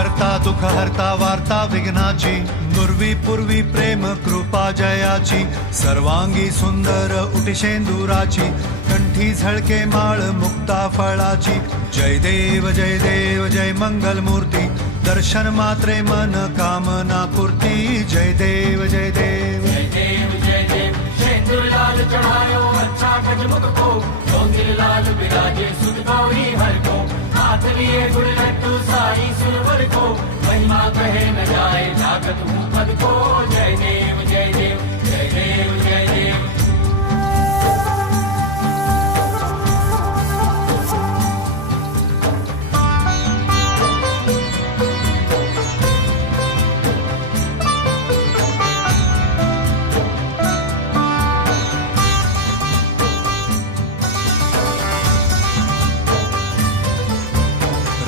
करता दुःख हरता वार्ता विघ्नाची, नुरवी पूर्वी प्रेम कृपा जयाची, सर्वांगी सुंदर उटिशेंदुराची, कंठी झळके माळ मुक्ता फळाची. जय देव जय मंगल मूर्ती, दर्शन मात्रे मन कामना पूर्ती. जय देव जय देव शेंदूर लाल चढ़ायो अच्छा गजमुख को, डोंगिल लाल विराजे सुध गौरी हर को, हाथ लिए गुड़ लड्डू साई सुरवर को, महिमा कहे न जाए जागत हूँ पद को. जय देव जय देव जय देव जय देव.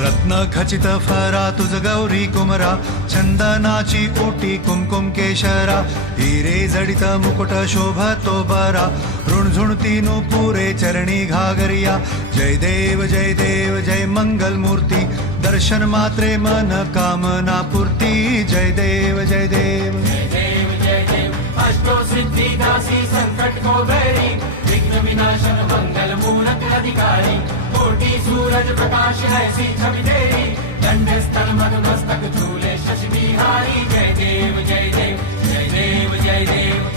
रत्न खचित फरा तुझ गौरी कुमरा, चंदनाची ओटी कुमकुम केशरा, हिरे जडित मुकुट शोभतो बरा, ऋणझुणती पुरे चरणी घागरिया. जय देव जय मंगल मूर्ती, दर्शन मात्रे मन कामना पूर्ती. जय देव जय देव जय देव जय देव. अष्टो सिद्धि दासी संकट को बैरी, विघ्न विनाशन मंगल मूरत अधिकारी, कोटि सूरज प्रकाश ऐसी छवि तेरी, दंड स्थल मद मस्तक झूले शशि बिहारी. जय देव जय देव जय देव जय देव.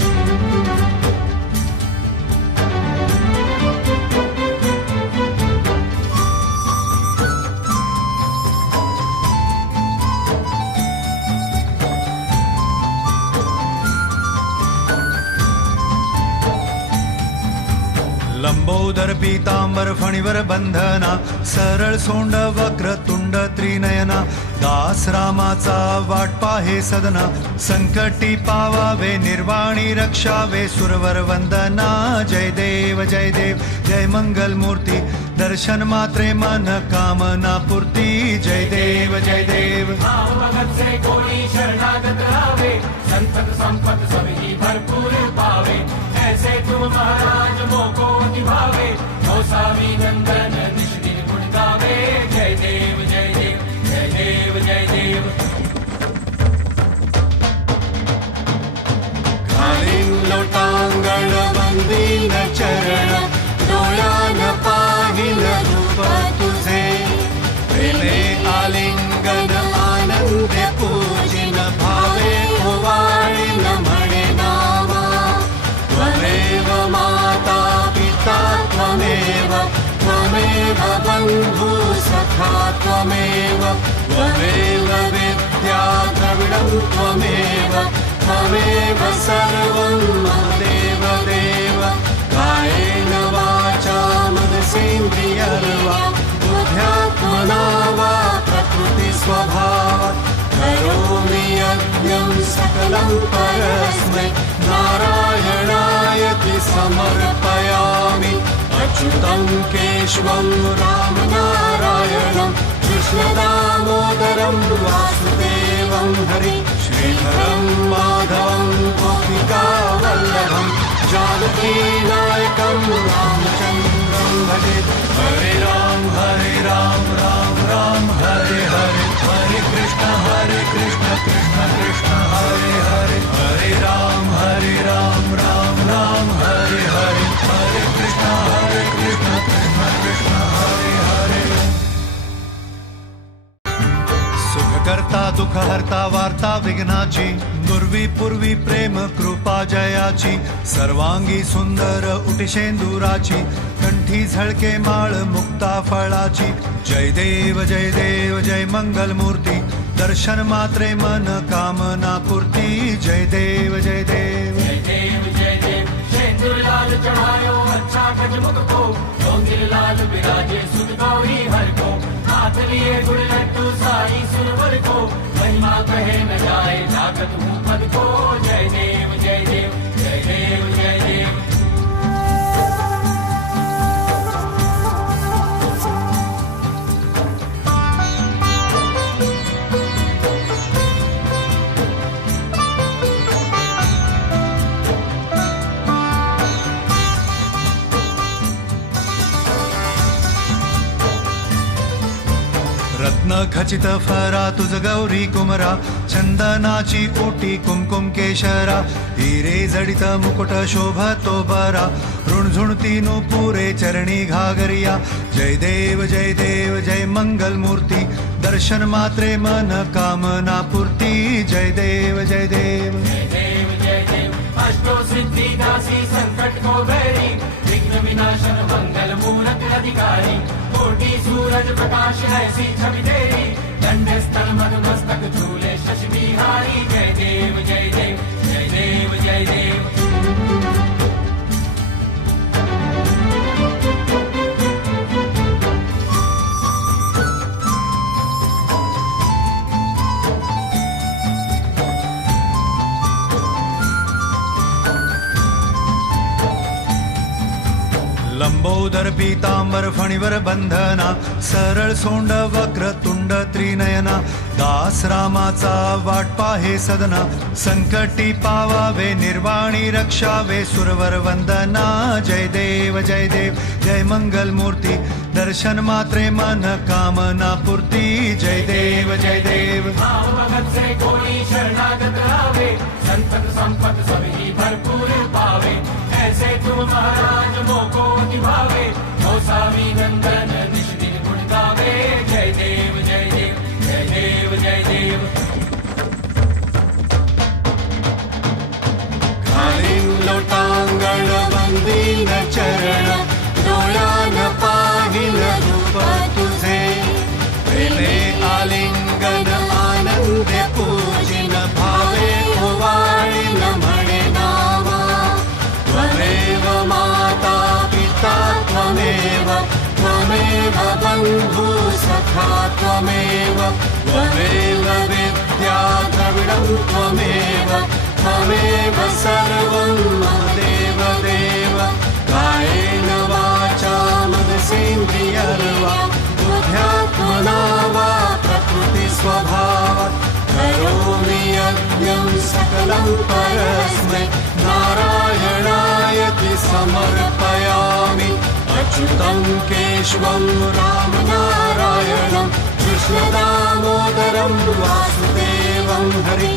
लंबोदर पीतांबर फणीवर बंधना, सरळ सोंड वक्र तुंड त्रिनयना, दास रामाचा वाट पाहे सदना, संकटी पावावे निर्वाणी रक्षावे सुरवर वंदना. जय देव जय मंगल मूर्ती, दर्शन मात्रे मन कामना पूर्ती. जय देव जय देव. भगत से कोई शरणागत आवे, संतत संपत सभी भरपूर पावे, ऐसे तुम महाराज मोको निभावे, गोसावी नंदन निश दिन गुण गावे. जय देव जय देव जय देव जय देव. घालीन लोटांगण वंदीन चरण, डोळ्यान पाहिन रूप तुझे, प्रेमे आलिंगन आनंदे पूजिन, भावे ओवाळीन म्हणे नामा. त्वमेव माता पिता त्वमेव, त्वमेव बंधु सखा त्वमेव, त्वमेव विद्या द्रविणं त्वमेव, त्वमेव सर्वं देव देव. कायेन वाचा मनसेन्द्रियर्वा, बुद्ध्यात्मना वा प्रकृति स्वभावात्, करोमि यज्ञं सकलं परस्मै, नारायणायति समर्पयामि. अच्युतं केशवं रामनारायणं, कृष्णदामोदरं वासुदेवं हरि, श्रीधरं माधवं गोपिकावल्लभं, जानकीनायकं रामचन्द्रं भजे. हरे राम राम राम हरे हरे, हरे कृष्ण कृष्ण कृष्ण हरे हरे, हरे राम राम राम हरे हरे, हरे कृष्ण कृष्ण कृष्ण हरे हरे. सुख करता दुःख हरता वार्ता विघ्नाची, नुरवी पूर्वी प्रेम कृपा जयाची, सर्वांगी सुंदर उटिशेंदुराची, कंठी झळके माळ मुक्ता फळाची. जय देव जय मंगल मूर्ती, दर्शन मात्रे मन कामना पूर्ती. जय देव जय देव जय देव. शेंदूर लाल चढ़ायो अच्छा गजमुख को, डोंगिल लाल विराजे सुध गौरी हर को, हाथ लिए गुड़ लड्डू साई सुरवर को, महिमा कहे न जाए जागत हूँ पद को. जय देव जय देव जय देव जय देव. न खचित फरा तुझ गौरी कुमरा चंदनाची ओटी कुमकुम केशरा हिरे जडित मुकुट शोभतो बरा ऋणझुणती पुरे चरणी घागरिया जय देव जय मंगल मूर्ती दर्शन मात्रे मन कामना पूर्ती जय देव जय देव अष्टो सिद्धि दासी संकट को बैरी विघ्न विनाशन मंगल मूरत अधिकारी कोटि सूरज प्रकाश ऐसी छवि तेरी दंड स्थल मद मस्तक झूले शशि बिहारी जय देव जय देव जय देव जय देव लंबोदर पीतांबर फणीवर बंधना सरळ सोंड वक्र तुंड त्रिनयना दास रामाचा वाट पाहे सदना संकटी पावावे निर्वाणी रक्षावे सुरवर वंदना जय देव जय मंगल मूर्ती दर्शन मात्रे मन कामना पूर्ती जय देव भाव भगत से कोई शरणागत आवे संतत संपत सभी भरपूर पावे ऐसे तुम महाराज मोको निभावे मौसावी नंदन निश दिन गुण गावे जय देव जय देव जय देव जय देव घालीन लोटांगण वंदीन चरण डोळ्यान पाहिल रूप तुझे प्रेमे आलिंगन आनंद पूजिन भावे ओवाळीन म्हणे नामा त्वमेव माता पिता त्वमेव बंधु सखा त्वमेव विद्या द्रविडं त्वमेव सर्वं मम देव कायेन वाचा मनसेन्द्रियर्वा बुद्ध्यात्मना वा प्रकृति स्वभावात् करोमि यज्ञं सकलं परस्मै नारायणायति समर्पयामि अच्युतं केशवं रामनारायणं कृष्णदामोदरं वासुदेवं हरि